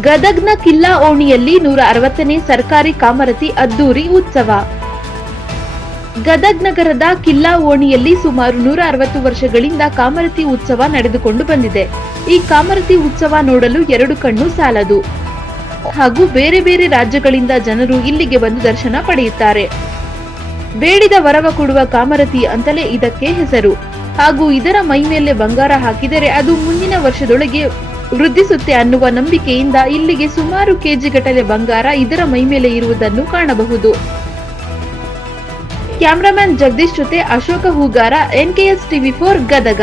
ಗದಗ್ನ ಕಿಲ್ಲಾ ಓಣಿಯಲ್ಲಿ ನೂರ ಅರವತ್ತನೇ ಸರ್ಕಾರಿ ಕಾಮರತಿ ಅದ್ದೂರಿ ಉತ್ಸವ. ಗದಗ್ ನಗರದ ಕಿಲ್ಲಾ ಓಣಿಯಲ್ಲಿ ಸುಮಾರು ನೂರ ಅರವತ್ತು ವರ್ಷಗಳಿಂದ ಕಾಮರತಿ ಉತ್ಸವ ನಡೆದುಕೊಂಡು ಬಂದಿದೆ. ಈ ಕಾಮರತಿ ಉತ್ಸವ ನೋಡಲು ಎರಡು ಕಣ್ಣು ಸಾಲದು. ಹಾಗೂ ಬೇರೆ ಬೇರೆ ರಾಜ್ಯಗಳಿಂದ ಜನರು ಇಲ್ಲಿಗೆ ಬಂದು ದರ್ಶನ ಪಡೆಯುತ್ತಾರೆ. ಬೇಡಿದ ವರವ ಕೊಡುವ ಕಾಮರತಿ ಅಂತಲೇ ಇದಕ್ಕೆ ಹೆಸರು. ಹಾಗೂ ಇದರ ಮೈ ಮೇಲೆ ಬಂಗಾರ ಹಾಕಿದರೆ ಅದು ಮುಂದಿನ ವರ್ಷದೊಳಗೆ ವೃದ್ಧಿಸುತ್ತೆ ಅನ್ನುವ ನಂಬಿಕೆಯಿಂದ ಇಲ್ಲಿಗೆ ಸುಮಾರು ಕೆಜಿಗಟ್ಟಲೆ ಬಂಗಾರ ಇದರ ಮೈಮೇಲೆ ಇರುವುದನ್ನು ಕಾಣಬಹುದು. ಕ್ಯಾಮ್ರಾಮನ್ ಜಗದೀಶ್ ಜೊತೆ Ashoka Hugar NKS TV four Gadag.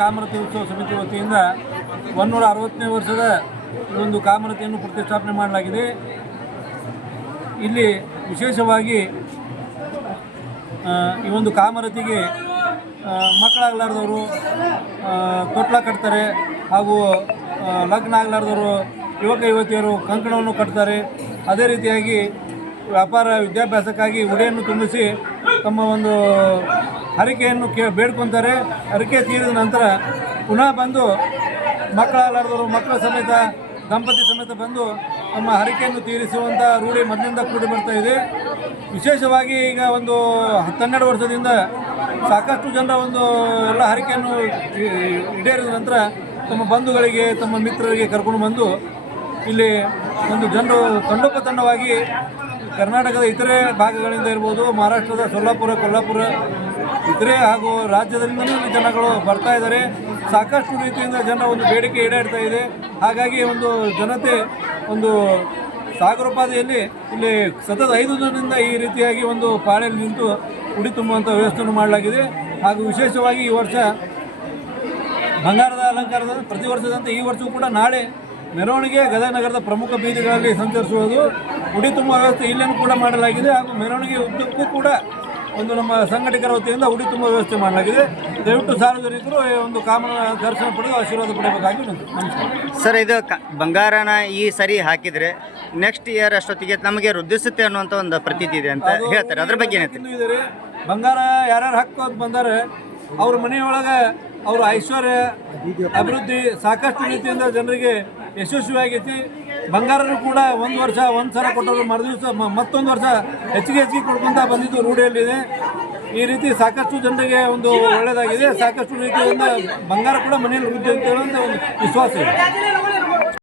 ಕಾಮರತಿ ಉತ್ಸವ ಸಮಿತಿ ವತಿಯಿಂದ ಒಂದೂರ ಅರವತ್ತನೇ ವರ್ಷದ ಒಂದು ಕಾಮರತಿಯನ್ನು ಪ್ರತಿಷ್ಠಾಪನೆ ಮಾಡಲಾಗಿದೆ. ಇಲ್ಲಿ ವಿಶೇಷವಾಗಿ ಈ ಒಂದು ಕಾಮರತಿಗೆ ಮಕ್ಕಳಾಗಲಾರ್ದವರು ತೊಟ್ಲ ಕಟ್ತಾರೆ ಹಾಗೂ ಲಗ್ನ ಆಗಲಾರ್ದವರು ಯುವಕ ಯುವತಿಯರು ಕಂಕಣವನ್ನು ಕಟ್ತಾರೆ. ಅದೇ ರೀತಿಯಾಗಿ ವ್ಯಾಪಾರ ವಿದ್ಯಾಭ್ಯಾಸಕ್ಕಾಗಿ ಉಡೆಯನ್ನು ತುಂಬಿಸಿ ತಮ್ಮ ಒಂದು ಹರಿಕೆಯನ್ನು ಕೇ ಬೇಡ್ಕೊತಾರೆ. ಹರಿಕೆ ತೀರಿದ ನಂತರ ಪುನಃ ಬಂದು ಮಕ್ಕಳಾಗಲಾರ್ದವರು ಮಕ್ಕಳ ಸಮೇತ ದಂಪತಿ ಸಮೇತ ಬಂದು ತಮ್ಮ ಹರಿಕೆಯನ್ನು ತೀರಿಸುವಂಥ ರೂಢಿ ಮೊದಲಿಂದ ಕೂಡಿ ಬರ್ತಾ ಇದೆ. ವಿಶೇಷವಾಗಿ ಈಗ ಒಂದು ಹತ್ತೆರಡು ವರ್ಷದಿಂದ ಸಾಕಷ್ಟು ಜನರ ಒಂದು ಎಲ್ಲ ಹರಿಕೆಯನ್ನು ಈಡೇರಿದ ನಂತರ ತಮ್ಮ ಬಂಧುಗಳಿಗೆ, ತಮ್ಮ ಮಿತ್ರರಿಗೆ ಕರ್ಕೊಂಡು ಬಂದು ಇಲ್ಲಿ ಒಂದು ಜನರು ತಂಡೋಪತಂಡವಾಗಿ ಕರ್ನಾಟಕದ ಇತರೆ ಭಾಗಗಳಿಂದ ಇರ್ಬೋದು, ಮಹಾರಾಷ್ಟ್ರದ ಸೊಲ್ಲಾಪುರ, ಕೊಲ್ಲಾಪುರ, ಇತರೆ ಹಾಗೂ ರಾಜ್ಯದಿಂದಲೂ ಜನಗಳು ಬರ್ತಾ ಇದ್ದಾರೆ. ಸಾಕಷ್ಟು ರೀತಿಯಿಂದ ಜನ ಒಂದು ಬೇಡಿಕೆ ಈಡೇರ್ತಾ ಇದೆ. ಹಾಗಾಗಿ ಒಂದು ಜನತೆ ಒಂದು ಸಾಗರೋಪಾದಿಯಲ್ಲಿ ಇಲ್ಲಿ ಸತತ ಐದು ದಿನದಿಂದ ಈ ರೀತಿಯಾಗಿ ಒಂದು ಪಾಳೆಯಲ್ಲಿ ನಿಂತು ಉಡಿ ತುಂಬುವಂಥ ವ್ಯವಸ್ಥೆಯನ್ನು ಮಾಡಲಾಗಿದೆ. ಹಾಗೂ ವಿಶೇಷವಾಗಿ ಈ ವರ್ಷ ಬಂಗಾರದ ಅಲಂಕಾರದ ಪ್ರತಿ ವರ್ಷದಂತೆ ಈ ವರ್ಷವೂ ಕೂಡ ನಾಳೆ ಮೆರವಣಿಗೆ ಗದಗ ನಗರದ ಪ್ರಮುಖ ಬೀದಿಗಳಲ್ಲಿ ಸಂಚರಿಸುವುದು ಉಡಿ ತುಂಬುವ ವ್ಯವಸ್ಥೆ ಇಲ್ಲೇನು ಕೂಡ ಮಾಡಲಾಗಿದೆ ಹಾಗೂ ಮೆರವಣಿಗೆ ಉದ್ದಕ್ಕೂ ಕೂಡ ಒಂದು ನಮ್ಮ ಸಂಘಟಕರ ವತಿಯಿಂದ ಉಡಿ ತುಂಬುವ ವ್ಯವಸ್ಥೆ ಮಾಡಲಾಗಿದೆ. ದಯವಿಟ್ಟು ಸಾರ್ವಜನಿಕರು ಒಂದು ಕಾಮನ ದರ್ಶನ ಪಡೆದು ಆಶೀರ್ವಾದ ಪಡೆಯಬೇಕಾಗಿ. ನಮಸ್ಕಾರ. ಸರ್ ಇದು ಬಂಗಾರನ ಈ ಸರಿ ಹಾಕಿದರೆ ನೆಕ್ಸ್ಟ್ ಇಯರ್ ಅಷ್ಟೊತ್ತಿಗೆ ನಮಗೆ ವೃದ್ಧಿಸುತ್ತೆ ಅನ್ನುವಂಥ ಒಂದು ಪ್ರತೀತಿ ಇದೆ ಅಂತ ಹೇಳ್ತಾರೆ. ಅದ್ರ ಬಗ್ಗೆ ಇದ್ದಾರೆ ಬಂಗಾರ ಯಾರ್ಯಾರು ಹಾಕೋದು ಬಂದಾರೆ ಅವ್ರ ಮನೆಯೊಳಗೆ ಅವ್ರ ಐಶ್ವರ್ಯ ಅಭಿವೃದ್ಧಿ ಸಾಕಷ್ಟು ರೀತಿಯಿಂದ ಜನರಿಗೆ ಯಶಸ್ವಿಯಾಗೈತಿ. ಬಂಗಾರರು ಕೂಡ ಒಂದು ವರ್ಷ, ಒಂದು ಸಲ ಕೊಟ್ಟರು ಮರುದಿವಸ ಮತ್ತೊಂದು ವರ್ಷ ಹೆಚ್ಚಿಗೆ ಹೆಚ್ಚಿಗೆ ಕೊಡ್ಕೊಂತ ಬಂದಿದ್ದು ರೂಢಿಯಲ್ಲಿದೆ ಈ ರೀತಿ ಸಾಕಷ್ಟು ಜನರಿಗೆ ಒಂದು ಒಳ್ಳೆಯದಾಗಿದೆ ಸಾಕಷ್ಟು ರೀತಿಯಿಂದ ಬಂಗಾರ ಕೂಡ ಮನೆಯಲ್ಲಿ ವೃದ್ಧಿ ಅಂತ ಹೇಳುವಂಥ ಒಂದು ವಿಶ್ವಾಸ ಇದೆ.